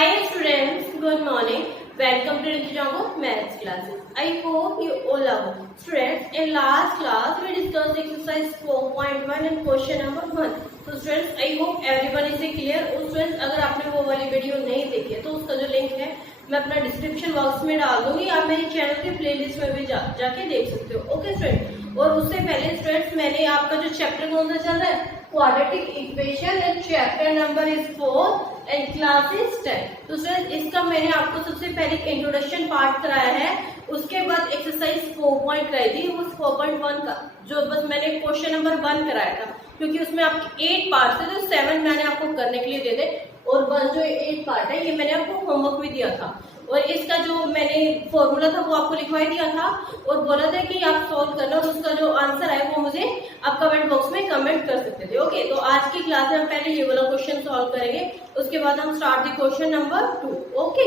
Hi students, good morning. Welcome to Rintujango Maths classes. I hope you all love students. In last class we discussed exercise 4.1 and question number 1. तो students, I hope everyone is clear. students, अगर आपने वो वाली video नहीं देखी है तो उसका जो लिंक है मैं अपना डिस्क्रिप्शन बॉक्स में डाल दूंगी, आप मेरे चैनल के प्लेलिस्ट में भी जाके देख सकते हो. Okay student. और उससे पहले स्टूडेंट्स मैंने आपका जो चैप्टर कौन सा चल रहा है, quadratic equation, and chapter number is 4 and class is 10. तो सर इसका मैंने आपको सबसे पहले इंट्रोडक्शन पार्ट कराया है, उसके बाद एक्सरसाइज 4 कराई थी. उस 4.1 का जो बस मैंने क्वेश्चन नंबर 1 कराया था, क्योंकि उसमें आपके 8 पार्ट थे, तो 7 मैंने आपको करने के लिए दे दे, और 1 जो 8 पार्ट है ये मैंने आपको होमवर्क भी दिया था. और इसका जो मैंने फॉर्मूला था वो आपको लिखवा दिया था और बोला था कि आप सॉल्व करना, और उसका जो आंसर है वो मुझे आप कमेंट बॉक्स में कमेंट कर सकते थे. ओके, तो आज की क्लास में हम पहले ये वाला क्वेश्चन सॉल्व करेंगे, उसके बाद हम start the question number 2. Okay,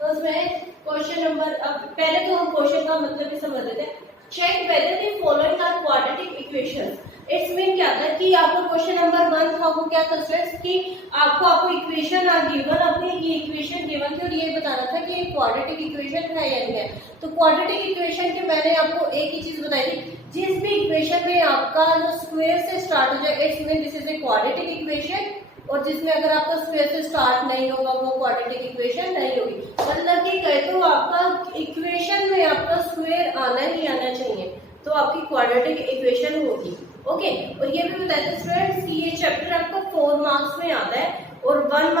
तो उसमें क्वेश्चन नंबर, अब पहले तो हम क्वेश्चन का मतलब भी समझ लेते हैं. Check whether the following are quadratic equations. It's mean क्या था कि आपको क्वेश्चन नंबर 1 था वो क्या था स्टूडेंट्स कि आपको इक्वेशन आ गिवन, आपको ये इक्वेशन गिवन थी और ये बताना था कि ये क्वाड्रेटिक इक्वेशन है या नहीं है. तो क्वाड्रेटिक इक्वेशन के मैंने आपको एक ही चीज बताई थी, जिस भी इक्वेशन में आपका जो स्क्वायर से स्टार्ट हो जाए, it's mean this is a quadratic equation, और जिसमें अगर आपका स्क्वायर से स्टार्ट नहीं होगा वो क्वाड्रेटिक इक्वेशन नहीं होगी. मतलब कि कहे तो आपका इक्वेशन में आपका स्क्वायर आना ही आना चाहिए, तो आपकी क्वाड्रेटिक इक्वेशन होगी. ओके, और ये भी बताया था स्टूडेंट्स कि ये चैप्टर आपको 4 मार्क्स में आता है, और 1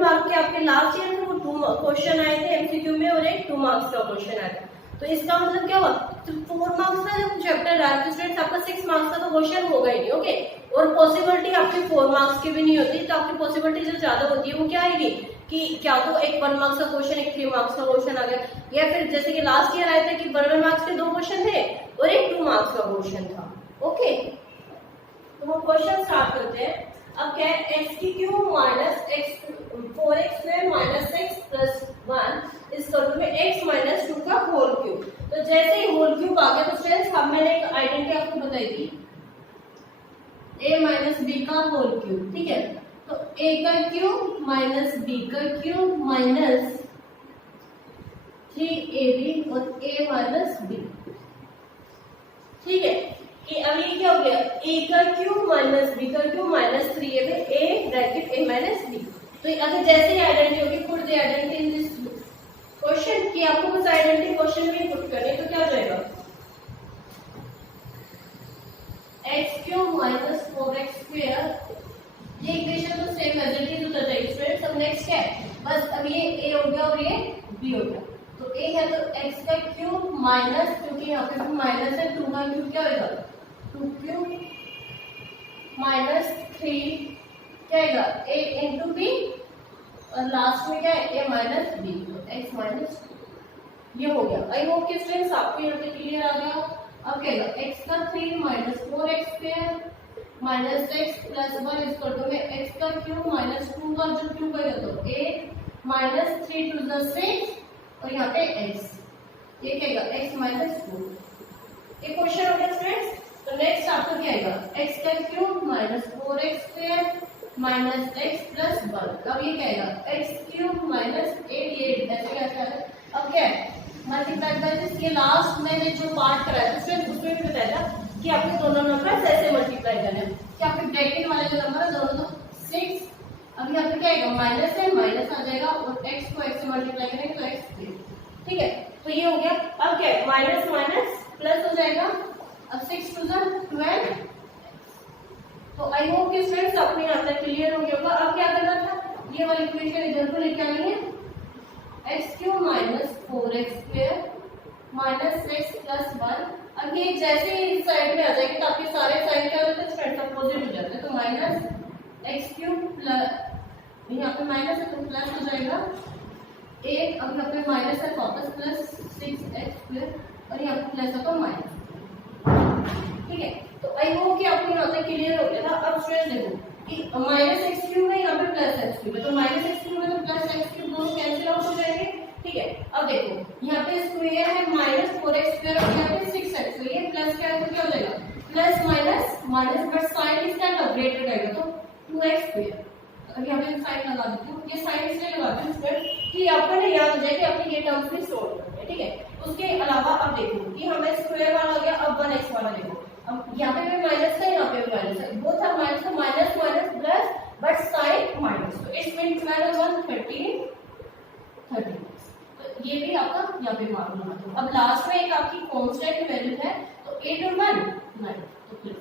मार्क के आपके लास्ट ईयर में वो 2 क्वेश्चन आए थे एमसीक्यू में, और एक 2 मार्क्स का क्वेश्चन आया था. तो इसका मतलब क्या हुआ, तो 4 मार्क्स का जब चैप्टर रहा तो स्टूडेंट्स आपका 6 मार्क्स का तो क्वेश्चन होगा ही नहीं. ओके, और पॉसिबिलिटी आपकी 4 मार्क्स की भी नहीं होती, तो आपकी पॉसिबिलिटी जो ज्यादा होती है वो क्या आएगी कि क्या तो एक 1 मार्क्स का क्वेश्चन, एक 3 मार्क्स का क्वेश्चन आ गया, या फिर जैसे कि लास्ट ईयर आया था कि 1 मार्क्स के 2 क्वेश्चन थे और एक 2 मार्क्स का क्वेश्चन था. ओके, तो हम क्वेश्चन स्टार्ट करते हैं. अब क्या है, एक्स की cube minus x 4x square minus x plus 1 इस कर्व में x माइनस 2 का होल क्यूब. तो जैसे ही होल क्यूब आ गया तो स्टूडेंट्स हम मैंने एक आइडेंटिटी आपको बताई थी, a माइनस बी का होल क्यूब. ठीक है, तो a का क्यूब माइनस b का क्यूब माइनस 3ab और a माइनस b. ठीक है, कि अब ये क्या हो गया, a का क्यूब माइनस b का cube minus 3ab a bracket a minus b. तो अगर जैसे ही आइडेंटिटी होगी, put the identity in this question, कि आपको बस आइडेंटिटी क्वेश्चन में पुट करनी, तो क्या हो जाएगा, x cube minus 4x square. ये इक्वेशन तो सेम एज इट इज उतर जाएगी स्टूडेंट्स. अब नेक्स्ट क्या है, बस अब ये a हो गया और ये b हो गया. तो a है तो x का क्यूब माइनस, क्योंकि यहाँ पे भी माइनस है, 2 का क्यूब क्या होगा, 2 क्यूब माइनस 3 क्या आएगा, a इंटू बी, और लास्ट में क्या है a माइनस बी, तो x माइनस 2. ये हो गया. आई होप कि स्टूडेंट्स आपको यहाँ पे क्लियर आ गया. अब क्या आएगा, x का 3 minus 4x square minus x plus 1 इस कर दो में x का क्यूब माइनस 2 का जो क्यूब आएगा तो a माइनस 3 टू द 6 और यहाँ पे x, ये क्या आएगा x माइनस 2. ये क्वेश्चन हो गया स्टूडेंट्स. तो नेक्स्ट आपको क्या आएगा, x का cube minus 4x square minus x plus 1. अब ये क्या आएगा, x क्यूब माइनस 8 ऐसे कैसे आ रहा है. अब क्या है, मल्टीप्लाई बाय दिस. ये लास्ट मैंने जो पार्ट कराया था स्टूडेंट्स उसमें भी बताया था कि आपको दोनों नंबर ऐसे मल्टीप्लाई करने हैं, कि आपके ब्रैकेट वाले जो नंबर है दोनों तो 6. अब यहाँ पे क्या आएगा, माइनस है, माइनस आ जाएगा, और x को x से मल्टीप्लाई करेंगे तो x. ठीक है, तो ये हो गया. अब क्या है, माइनस माइनस प्लस हो जाएगा. अब 6 टू 12. तो आई होप कि स्टूडेंट्स आपको यहाँ तक क्लियर हो गया होगा. अब क्या करना था, ये वाली इक्वेशन इधर को लेके आनी है, x cube minus 4x square minus 6 plus 1. अब ये जैसे ही इस साइड में आ जाएगी तो आपके सारे साइड क्या हो जाते हैं स्टूडेंट्स, अपोजिट हो जाते हैं. तो माइनस एक्स क्यूब प्लस, यहाँ पे माइनस है तो प्लस हो जाएगा 8. अब यहाँ पे माइनस है वापस प्लस 6x स्क्वायर, और यहाँ पे प्लस होगा माइनस. ठीक है, तो आई होप कि आपको यहाँ तक क्लियर हो गया था. अब स्टूडेंट देखो कि माइनस एक्स क्यूब है, यहाँ पे प्लस एक्स क्यूब है, तो माइनस एक्स क्यूब है तो प्लस एक्स क्यूब दोनों कैंसिल आउट हो जाएंगे. ठीक है, अब देखो यहाँ पे स्क्वायर है माइनस 4x स्क्वायर और यहाँ पे 6x, तो ये प्लस क्या है तो क्या हो जाएगा, plus minus minus, but sign इसका ग्रेटर रहेगा तो 2x स्क्वायर. अब यहाँ पे साइन लगा देती हूँ, ये साइन इसलिए लगाती हूँ स्टूडेंट कि आपको ना याद हो जाए कि अपनी ये टर्म्स भी सोल्व करना है, ठीक है। उसके अलावा अब देखो कि हमें स्क्वायर वाला हो गया, अब 1x वाला देखो, अब यहाँ पे भी माइनस है, यहाँ पे भी माइनस है, बोथ आर माइनस, तो minus minus plus but sign minus, तो इट मींस 13 30, तो ये भी आपका यहाँ पे मालूम होना चाहिए। अब लास्ट में एक आपकी कांस्टेंट वैल्यू है, तो 8 और 1 9, तो प्लस,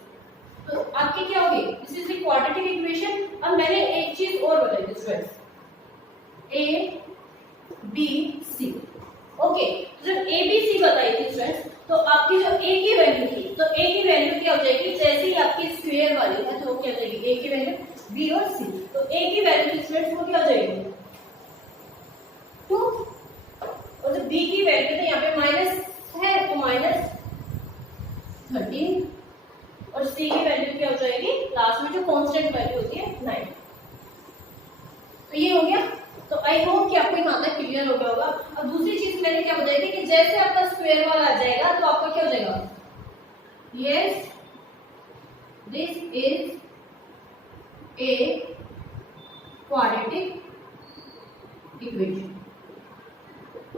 तो आपकी क्या होगी, this is the quadratic equation. अब मैंने एक चीज और बताई थी students, A B C, okay, जब ए बी सी बताई थी स्टूडेंट्स, तो आपकी जो ए की वैल्यू थी, तो ए की वैल्यू क्या हो जाएगी, जैसे ही आपकी स्क्वायर वाली है तो क्या हो जाएगी, ए की वैल्यू बी और सी, तो ए की वैल्यू स्टूडेंट्स वो क्या हो जाएगी 2, और जो बी की वैल्यू तो यहाँ पे माइनस है तो माइनस 13, और सी की वैल्यू क्या हो जाएगी, लास्ट में जो कांस्टेंट वैल्यू होती है 9। तो ये हो गया, तो आई होप कि आपको यहाँ तक क्लियर हो गया होगा। अब दूसरी चीज मैंने क्या बताई थी कि जैसे आपका स्क्वायर वाला आ जाएगा तो आपका क्या हो जाएगा, yes this is a quadratic equation,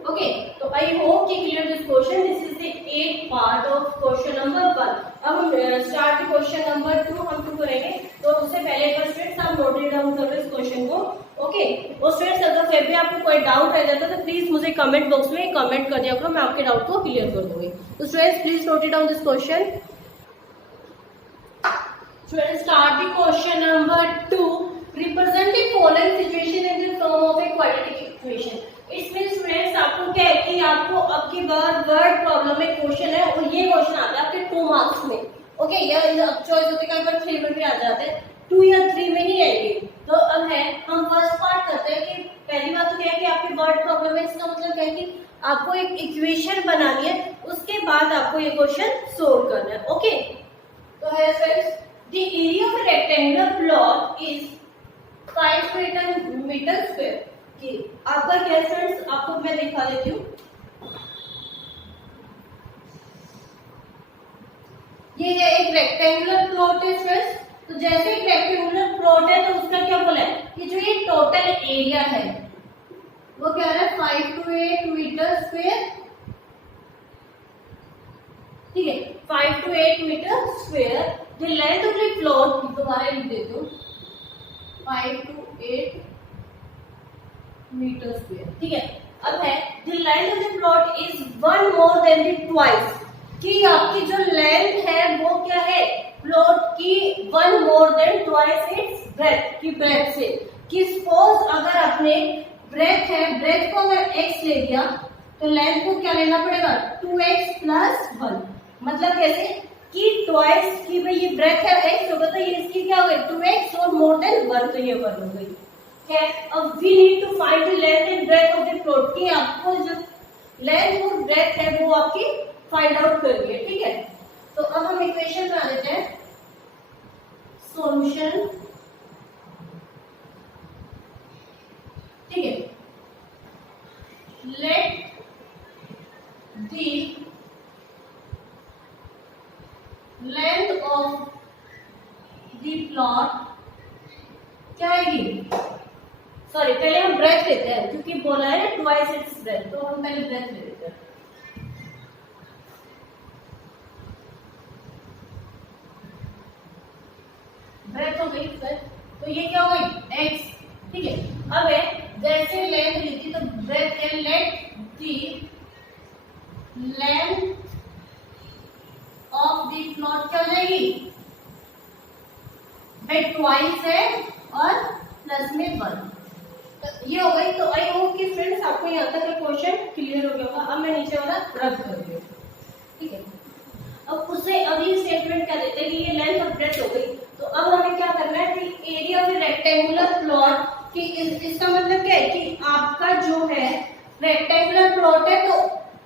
okay. तो आई होप कि clear this question, this is the 8th part of question number 1। अब हम स्टार्ट क्वेश्चन नंबर 2 हम शुरू करेंगे, तो उससे पहले एक बार स्टूडेंट्स आप नोट डाउन करो इस क्वेश्चन को, ओके। और स्टूडेंट्स अगर फिर भी आपको कोई डाउट रह जाता है तो प्लीज मुझे कमेंट बॉक्स में कमेंट कर दिया करो, मैं आपके डाउट को क्लियर कर दूंगी। तो students please note down this question. Students start the question number 2, represent the following situation in the form of a quadratic equation. इसमें स्टूडेंट्स आपको क्या है कि आपको अब की बार वर्ड प्रॉब्लम में क्वेश्चन है, और ये क्वेश्चन आता है आपके 2 मार्क्स में, ओके। या अब चॉइस होते हैं, कई 3 में भी आ जाते हैं, 2 या 3 में ही आएंगे। तो अब है हम फर्स्ट पार्ट करते हैं कि पहली बात तो क्या है कि आपकी वर्ड प्रॉब्लम है, इसका मतलब क्या है कि आपको एक इक्वेशन बनानी है, उसके बाद आपको ये क्वेश्चन सोल्व करना है, ओके। तो है friends, the area of a rectangular plot is 5 metre square. आपका क्या फ्रेंड्स, आपको मैं दिखा देती हूँ, ये है एक रेक्टेंगुलर प्लॉट है फ्रेंड्स। तो जैसे एक रेक्टेंगुलर प्लॉट है तो उसका क्या बोला है कि जो ये टोटल एरिया है वो क्या है 5 to 8 मीटर स्क्वायर, ठीक है, 5 to 8 metre square. The length of the plot, दोबारा लिख देती हूँ, 5 to 8 मीटर स्क्वायर, ठीक है। अब है the length of the plot is 1 more than the twice, कि आपकी जो लेंथ है वो क्या है प्लॉट की 1 more than twice its breath, की ब्रेथ से। कि सपोज अगर आपने ब्रेथ है, ब्रेथ को अगर x ले दिया तो लेंथ को क्या लेना पड़ेगा 2x प्लस 1, मतलब कैसे कि ट्वाइस की भाई ये ब्रेथ है x होगा तो ये इसकी क्या हो गई 2x और मोर देन 1, तो ये 1 हो गई है। अब we need to find the length and breadth of the plot, कि आपको जो लेंथ और ब्रेथ है वो आपकी फाइंड आउट करनी है, ठीक है। तो अब हम इक्वेशन बना देते हैं, सॉल्यूशन, ठीक है। Let the length of the plot क्या आएगी, सॉरी पहले हम ब्रेथ लेते हैं क्योंकि बोला है ना ट्वाइस इट्स ब्रेथ, तो हम पहले ब्रेथ ले लेते हैं। ब्रेथ हो गई, तो ये क्या हो गई x, ठीक है। अब है जैसे लेंथ ली थी तो ब्रेथ है, let the length of the plot क्या हो जाएगी भाई ट्वाइस है और प्लस में 1, तो ये हो गई। तो आई होप कि फ्रेंड्स आपको यहाँ तक का क्वेश्चन क्लियर हो गया होगा। अब मैं नीचे वाला रद्द कर रही हूँ, ठीक है। अब उससे अभी स्टेटमेंट क्या देते हैं कि ये लेंथ और ब्रेथ हो गई, तो अब हमें क्या करना है कि एरिया ऑफ रेक्टेंगुलर प्लॉट, कि इसका मतलब क्या है कि आपका जो है रेक्टेंगुलर प्लॉट है तो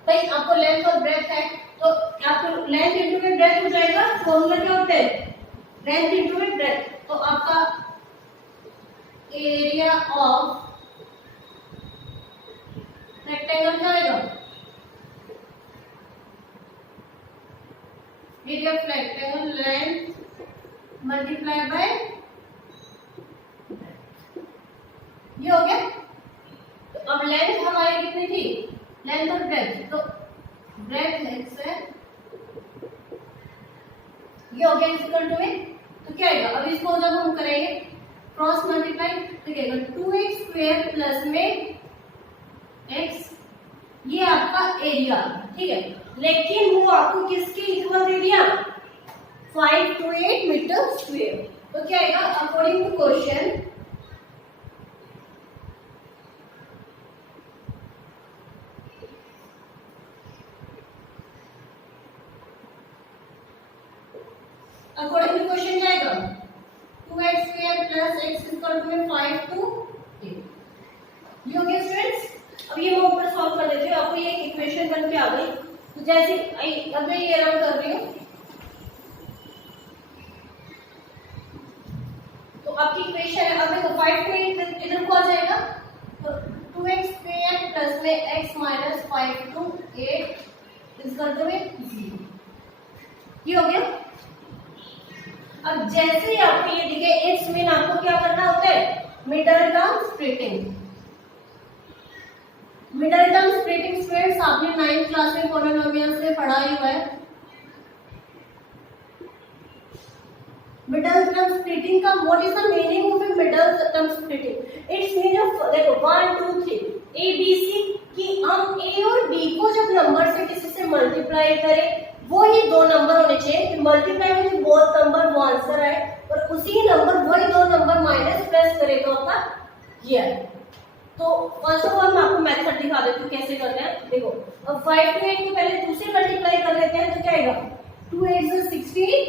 भाई आपको लेंथ और ब्रेथ है, तो आपको लेंथ इंटू में ब्रेथ हो जाएगा, फॉर्मूला क्या होता है लेंथ इंटू में ब्रेथ, तो आपका एरिया ऑफ रेक्टेंगल क्या आएगा, area of rectangle length multiply by, is equal to में, तो क्या आएगा, अब इसको जब हम करेंगे क्रॉस मल्टीप्लाई तो क्या आएगा 2x स्क्वायर प्लस में x, ये आपका एरिया, ठीक है, लेकिन वो आपको किसके इक्वल दे दिया, 528 मीटर स्क्वायर। तो क्या आएगा according to question, according to question क्या आएगा 2x square plus x equal to में 5 to 8। ये हो गया स्टूडेंट्स। अब ये मैं ऊपर सॉल्व कर देती हूँ, आपको ये इक्वेशन बन के आ गई। तो जैसे अब मैं ये रन कर रही हूँ, तो आपकी इक्वेशन है, अब देखो 5 to 8 इधर को आ जाएगा, तो 2x स्क्वायर प्लस में x minus 5 to 8 equal to में 0। ये हो गया। अब जैसे ही आपको ये दिखे इट्स मीन आपको क्या करना होता है, middle term splitting. Middle term splitting students आपने 9th क्लास में पॉलिनोमियल्स में पढ़ा ही हुआ है। मिडल टर्म स्प्लिटिंग का what is the meaning of middle term splitting, it's mean of देखो 1 2 3 ए बी सी कि हम ए और बी को जब नंबर से किसी से मल्टीप्लाई करें वो ही दो नंबर होने चाहिए, मल्टीप्लाई में जो बोथ नंबर वो आंसर है, और उसी नंबर वही दो नंबर माइनस प्लस करे तो आपका ये है। तो फर्स्ट ऑफ ऑल मैं आपको मेथड दिखा देती हूँ कैसे करना है। देखो अब 5 to 8 को पहले 2 से मल्टीप्लाई कर लेते हैं, तो क्या आएगा 2 8 is 16,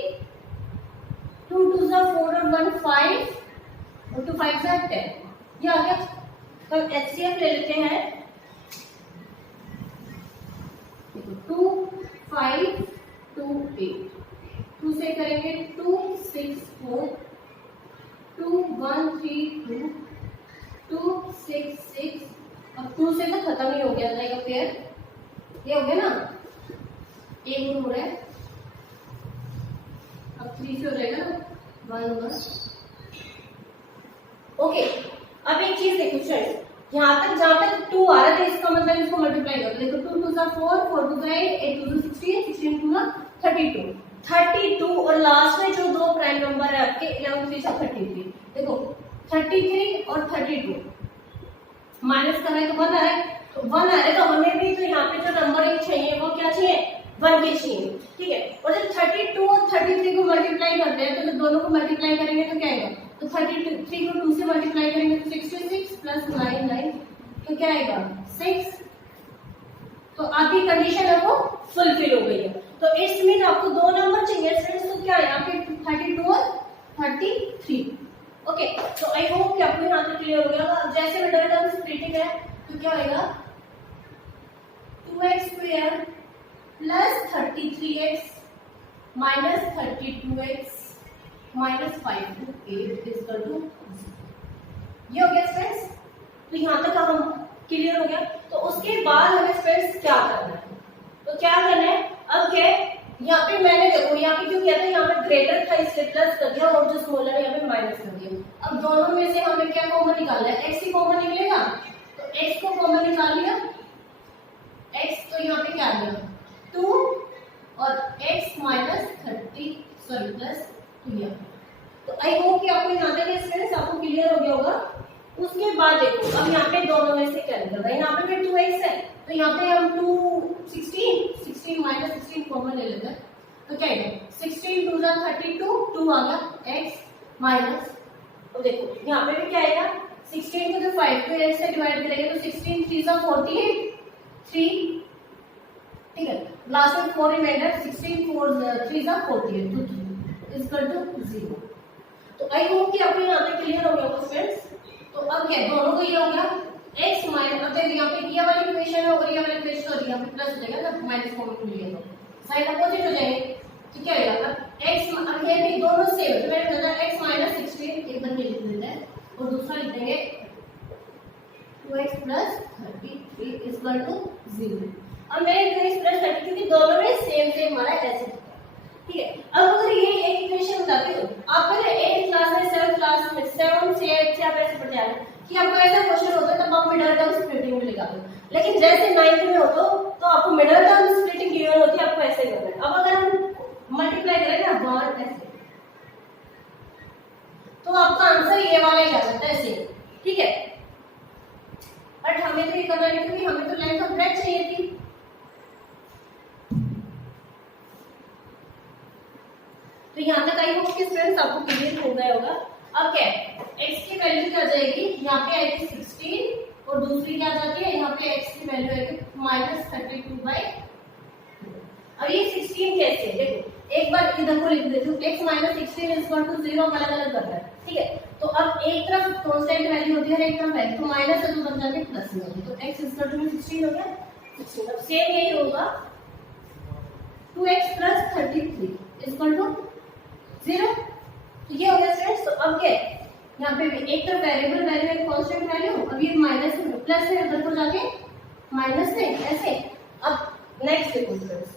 2 2 is 4 और 1 5 और 2 5 is 10। ये आ गया। तो HCF ले लेते हैं, 2 5 2 8, 2 से करेंगे 2 6 4, 2 1 3 2, 2 6 6, अब 2 से तो खत्म ही हो गया जाएगा पेयर, ये हो गया ना, एक हो रहा है, अब 3 से हो जाएगा ना 1 1। ओके, अब एक चीज देखो फ्रेंड्स, यहाँ तक जहां तक 2 आ रहा था इसका मतलब इसको मल्टीप्लाई करो, देखो 2 2 4 4 2 8 8 2 16 16 2 32 32 और लास्ट में जो दो प्राइम नंबर है आपके 11 3 से 33, देखो 33 और 32 माइनस कर रहे हैं तो 1 आ रहा है, तो 1 आ रहा है तो हमें भी तो यहाँ पे जो नंबर चाहिए वो क्या चाहिए 1 के चाहिए, ठीक है। और जब 32 और 33 को मल्टीप्लाई करते हैं तो जब दोनों को मल्टीप्लाई करेंगे तो क्या आएगा, तो 33 को 2 से मल्टीप्लाई करेंगे तो 66 प्लस 9 9, तो क्या आएगा 6। तो आपकी कंडीशन है वो फुलफिल हो गई है। तो इट्स मीन आपको दो नंबर चाहिए फ्रेंड्स, तो क्या है आपके 32 और 33। ओके, तो आई होप कि आपको यहाँ तक क्लियर हो गया होगा। जैसे मिडल टर्म स्प्लिटिंग है तो क्या होगा 2x square plus 33x minus 32x minus 5 to 8 equal to, ये हो गया फ्रेंड्स। तो यहाँ तक हम क्लियर हो गया। तो उसके बाद हमें फ्रेंड्स क्या करना है, तो क्या करना है, अब क्या है यहाँ पे मैंने देखो यहाँ पे क्यों किया था, यहाँ पे ग्रेटर था इसलिए प्लस कर दिया और जो स्मॉलर है यहाँ पे माइनस कर दिया। अब दोनों में से हमें क्या कॉमन निकालना है, x ही कॉमन निकलेगा, तो x को कॉमन निकाल लिया, x तो यहाँ पे क्या लिया 2 और x माइनस 30 सॉरी प्लस 2। तो आई होप कि आपको यहाँ तक स्टूडेंट्स आपको क्लियर हो गया होगा। उसके बाद देखो अब यहाँ पे दोनों में से क्या निकल रहा है, यहाँ पे भी 2x है तो यहाँ पे हम 2 16 माइनस 16 कॉमन ले लेते हैं, तो क्या है 16 2 32 2 आ गया x माइनस, अब देखो यहाँ पे भी क्या आएगा 16 को जो 5 को x से डिवाइड करेंगे तो 16 3 48 3, ठीक है, लास्ट में 4 रिमाइंडर 16 4 3 48 तो 3 इक्वल टू 0। तो आई होप कि आपको यहाँ पे क्लियर हो गया होगा फ्रेंड्स। तो अब क्या दोनों को ये हो गया x माइनस, अब देखिए यहाँ पे ये वाली इक्वेशन है और ये वाली इक्वेशन होगी, यहाँ पे प्लस हो जाएगा जब माइनस कॉमन लिया तो साइन अपोजिट हो जाएंगे, तो क्या होगा x, अब ये भी दोनों सेम, तो मैंने बताया x माइनस 16 एक बार लिख देते हैं और दूसरा लिख देंगे 2x प्लस 33 इक्वल टू 0। अब मैंने 2x प्लस 30 क्योंकि दोनों में सेम हमारा ऐसे, ठीक है। अब अगर ये एक इक्वेशन बताते हो आप पहले 8th क्लास में 7th क्लास में 7 से 8 से आप ऐसे पढ़ जा रहे हैं कि आपको ऐसा क्वेश्चन होता है तब आप मिडल टर्म स्प्लिटिंग में लिखा दो, लेकिन जैसे 9th में हो तो आपको मिडल टर्म स्प्लिटिंग गिवन होती है, आपको ऐसे करना है। अब अगर हम मल्टीप्लाई करें ना 1 ऐसे तो आपका आंसर ये वाला ही आ जाता है सेम, ठीक है। बट हमें तो ये करना नहीं क्योंकि हमें तो लेंथ ऑफ ब्रेथ चाहिए थी। तो यहाँ तक आई होप कि स्टूडेंट्स आपको क्लियर हो गया होगा। अब क्या x की वैल्यू क्या आ जाएगी, यहाँ पे आएगी 16 और दूसरी क्या आ जाती है, यहाँ पे x की वैल्यू आएगी -32/। अब ये 16 कैसे, देखो एक बार इधर को लिख देती हूँ, x -16 = 0 अलग अलग करना है, ठीक है। तो अब एक तरफ कांस्टेंट वैल्यू होती है और एक तरफ वैल्यू, तो माइनस है तो बन जाके प्लस में होगी, तो x = 16 हो गया 16। अब सेम यही होगा 2x + 33 = 0। तो ये हो गया स्टूडेंट्स। तो अब क्या यहाँ पे भी एक तरफ वेरिएबल वैल्यू एक कांस्टेंट वैल्यू, अब ये माइनस में प्लस है, उधर को जाके माइनस में ऐसे। अब नेक्स्ट देखो स्टूडेंट्स,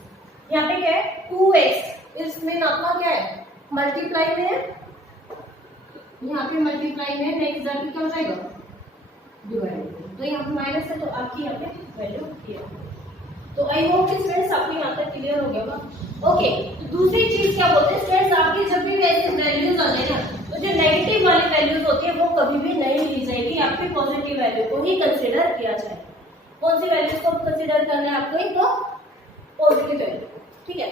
यहाँ पे क्या है 2x, इसमें आपका क्या है मल्टीप्लाई में है, यहाँ पे मल्टीप्लाई में नेक्स्ट जाके क्या हो जाएगा डिवाइड, तो यहाँ पे माइनस है तो आपकी यहाँ पे वैल्यू क्लियर। तो आई होप कि स्टूडेंट्स आपको यहाँ तक क्लियर हो गया होगा। ओके, तो दूसरी चीज क्या बोलते हैं स्टूडेंट्स, आपकी जब भी ऐसे वैल्यूज आ जाए ना, तो जो नेगेटिव वाली वैल्यूज होती है वो कभी भी नहीं ली जाएगी, आपकी पॉजिटिव वैल्यू को ही कंसीडर किया जाए। कौन सी वैल्यूज को कंसीडर करना है आपको, एक तो पॉजिटिव वैल्यू, ठीक है।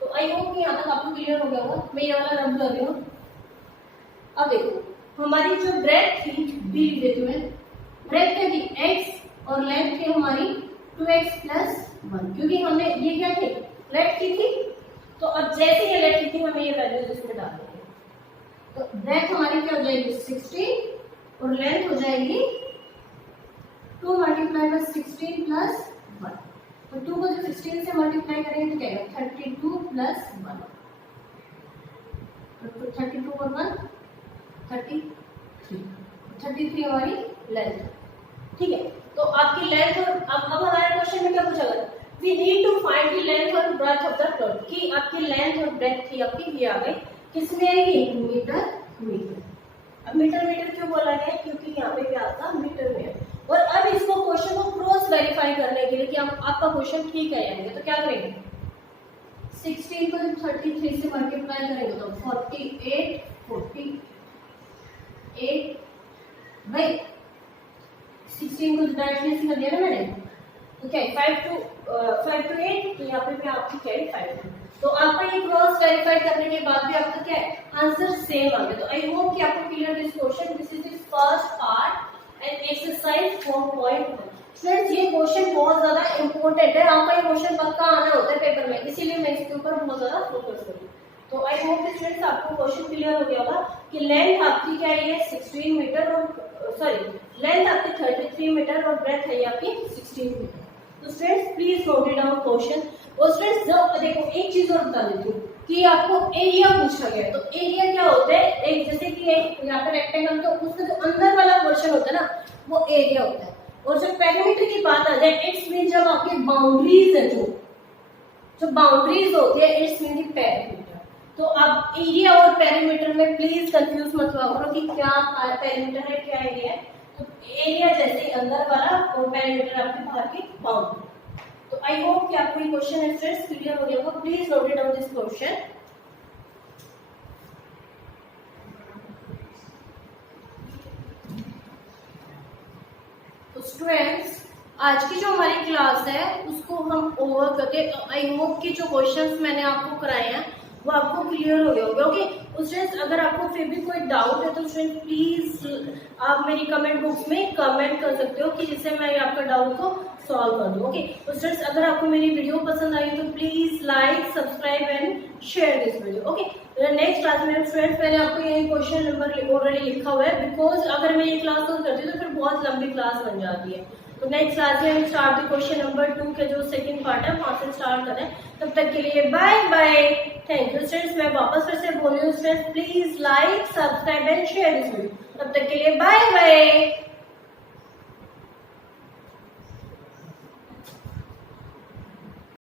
तो आई होप कि यहाँ तक आपको क्लियर हो गया होगा। मैं ये वाला रब कर रही हूँ। अब देखो हमारी जो ब्रेथ थी बी लिख देती हूँ मैं, ब्रेथ क्या थी x और लेंथ थी हमारी 2x + 1, क्योंकि हमने ये क्या थी ब्रेथ की थी। तो अब जैसे ये लेंथ की थी हमें ये वैल्यूज इसमें डालनी है, तो ब्रेथ हमारी क्या हो जाएगी 16 और लेंथ हो जाएगी 2 × 16 + 1। तो 2 को जब 16 से मल्टीप्लाई करेंगे तो क्या आएगा 32 + 1, तो 32 और 1 33 हमारी लेंथ, ठीक है। तो आपकी लेंथ और अब हमारे क्वेश्चन में क्या पूछा गया, we need to find the length और ब्रेथ ऑफ द कर्व, कि आपकी लेंथ और ब्रेथ थी आपकी ये आ गई, किसमें आएगी मीटर। अब मीटर क्यों बोला गया, क्योंकि यहाँ पे क्या आता मीटर में है। और अब इसको क्वेश्चन को क्रॉस वेरीफाई करने के लिए कि आपका क्वेश्चन ठीक है यानी, तो क्या करेंगे 16 को जब 33 से मल्टीप्लाई करेंगे तो 48 भाई 16 को डायरेक्टली ऐसे कर दिया ना मैंने, तो क्या 5 to 8, तो यहाँ पे मैं आपकी क्या है 5। तो आपका ये क्रॉस वेरीफाई करने के बाद भी आपका क्या है आंसर सेम आ गया। तो आई होप कि आपको clear this question, this is the first part and exercise 4.1। Friends ये क्वेश्चन बहुत ज्यादा इंपॉर्टेंट है, आपका ये क्वेश्चन पक्का आना होता है पेपर में, इसीलिए मैं इसके ऊपर बहुत ज्यादा फोकस करूँ। तो आई होप स्टूडेंट्स आपको क्वेश्चन क्लियर हो गया होगा कि लेंथ आपकी क्या है 16 मीटर और सॉरी लेंथ आपकी 33 मीटर और ब्रेथ है आपकी 16 मीटर। तो students please note it down question. और स्टूडेंट्स जब देखो एक चीज और बता देती हूँ कि आपको एरिया पूछा गया, तो एरिया क्या होता है, एक जैसे कि एक यहाँ पे रेक्टेंगल, तो उसका जो अंदर वाला पोर्शन होता है ना वो एरिया होता है। और जब पेरीमीटर की बात आ जाए, इट्स मीन जब आपकी बाउंड्रीज है जो बाउंड्रीज होती है, इट्स मीन दी पेरीमीटर। तो आप एरिया और पेरीमीटर में प्लीज कंफ्यूज मत हुआ करो कि क्या पेरीमीटर है क्या एरिया है। तो एरिया जैसे अंदर वाला और पेरीमीटर आपके बाहर की बाउंड्री। तो आई होप कि आपको ये क्वेश्चन स्टूडेंट्स क्लियर हो गया होगा। Please note it down this question. तो स्टूडेंट्स आज की जो हमारी क्लास है उसको हम ओवर करके, आई होप कि जो क्वेश्चंस मैंने आपको कराए हैं वो आपको क्लियर हो गया होगा। ओके स्टूडेंट्स, अगर आपको फिर भी कोई डाउट है तो स्टूडेंट प्लीज आप मेरी कमेंट बॉक्स में कमेंट कर सकते हो कि जिससे मैं आपका डाउट को सॉल्व कर दूं। ओके स्टूडेंट्स, अगर आपको मेरी वीडियो पसंद आई तो please like subscribe and share this video. Okay next class में स्टूडेंट्स मैंने आपको ये क्वेश्चन नंबर ऑलरेडी लिखा हुआ है, बिकॉज अगर मैं ये क्लास करती हूँ तो फिर बहुत लंबी क्लास बन जाती है। तो नेक्स्ट क्लास में हम स्टार्ट द क्वेश्चन नंबर 2 के जो सेकंड पार्ट है वहां से स्टार्ट करें। तब तक के लिए bye bye, thank you students. मैं वापस फिर से बोल रही हूँ students, please like subscribe and share this video. तब तक के लिए बाय बाय।